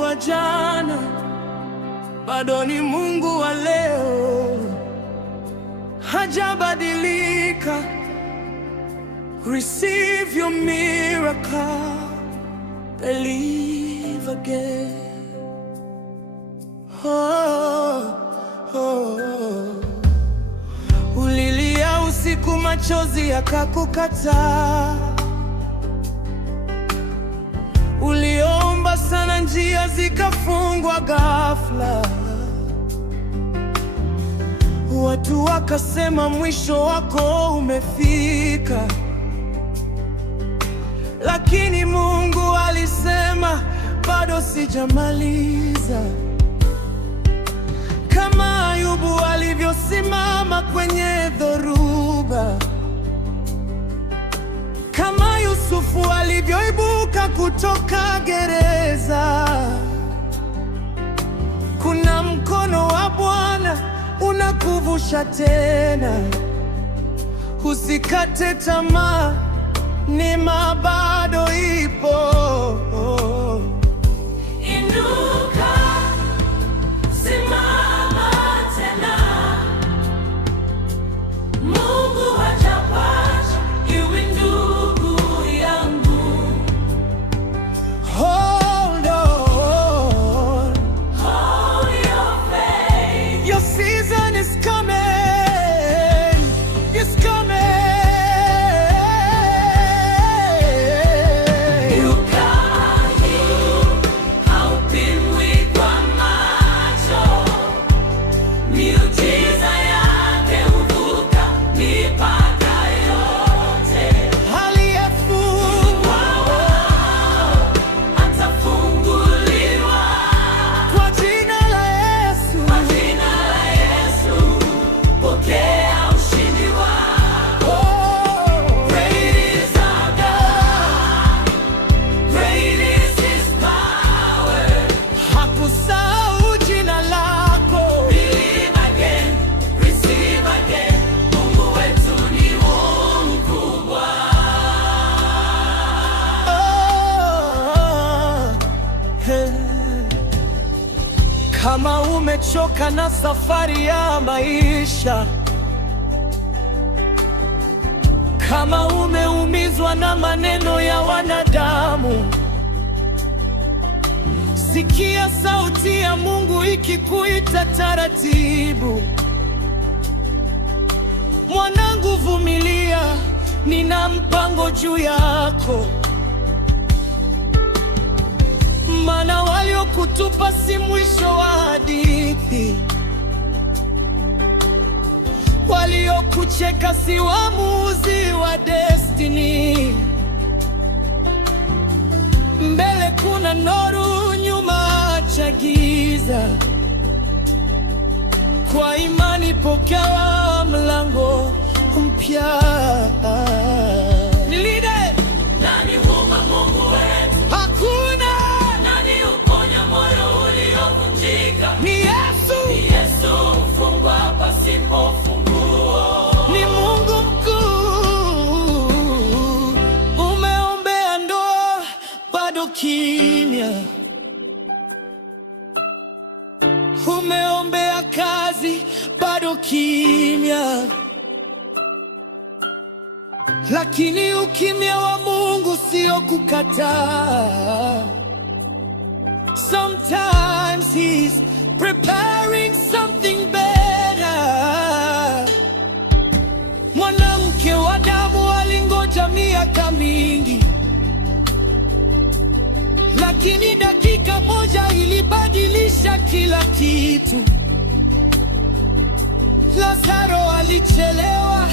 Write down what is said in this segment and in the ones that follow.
Mungu wa jana, bado ni Mungu wa leo, hajabadilika. Receive your miracle, believe again. Oh, oh. Ulilia usiku, machozi yakakukataa. Uliomba sana, njia zikafungwa ghafla. Watu wakasema mwisho wako umefika, lakini Mungu alisema bado sijamaliza. Kama Ayubu alivyosimama kwenye dhoruba, kama Yusufu alivyoibuka kutoka gereza, kuna mkono wa Bwana unakuvusha tena. Usikate tamaa, neema bado ipo. Inuka, simama tena. Mungu hajakuacha, iwe ndugu yangu. Hold on. Hold your faith. Your season is coming. It's coming. Kama umechoka na safari ya maisha, kama umeumizwa na maneno ya wanadamu, sikia sauti ya Mungu ikikuita taratibu. Mwanangu, vumilia, nina mpango juu yako. Maana waliokutupa si mwisho wa hadithi, waliokucheka si waamuzi wa destiny. Mbele kuna nuru, nyuma cha giza. Kwa imani pokea mlango mpya. Nilinde. Nani huma Mungu wetu? Hakuna. Ni Yesu, mfungwa pasipo funguo. Ni Mungu mkuu. Umeombea ndoa, bado kimya. Umeombea kazi, bado kimya. Lakini ukimya wa Mungu sio kukataa. Sometimes He's preparing something better. Mwanamke wa damu alingoja miaka mingi, lakini dakika moja ilibadilisha kila kitu. Lazaro alichelewa,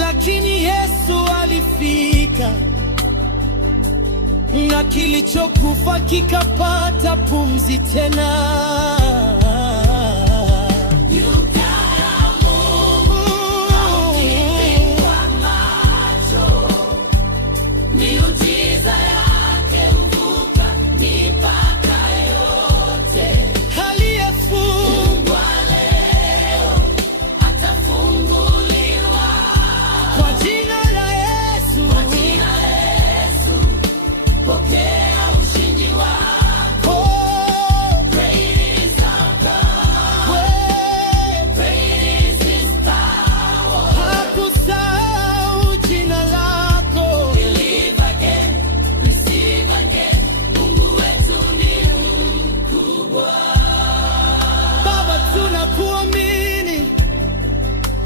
lakini Yesu alifika, na kilichokufa kikapata pumzi tena.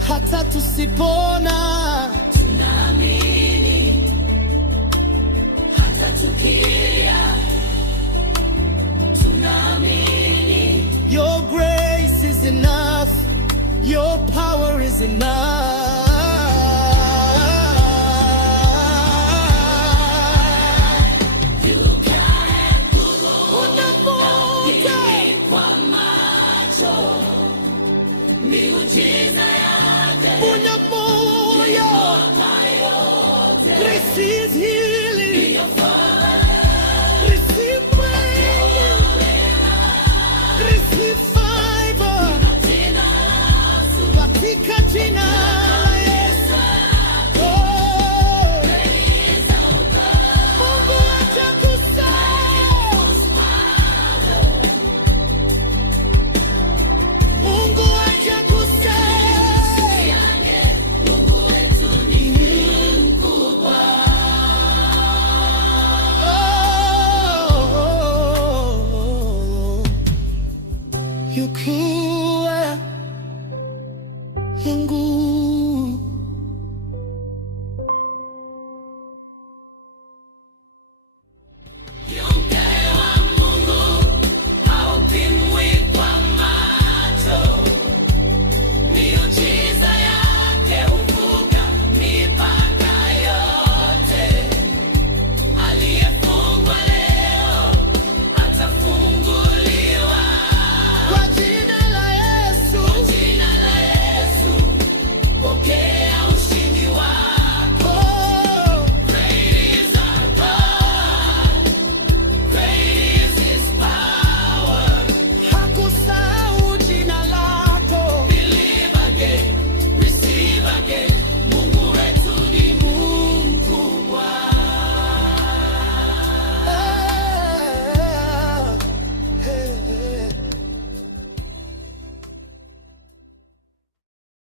hata tusipona tunaamini, hata tukilia tunaamini. Your grace is enough, your power is enough. Receive healing, receive breakthrough, receive favor katika jina la Yesu. Oh, Mungu atakusaidia, Mungu atakusaidia. You could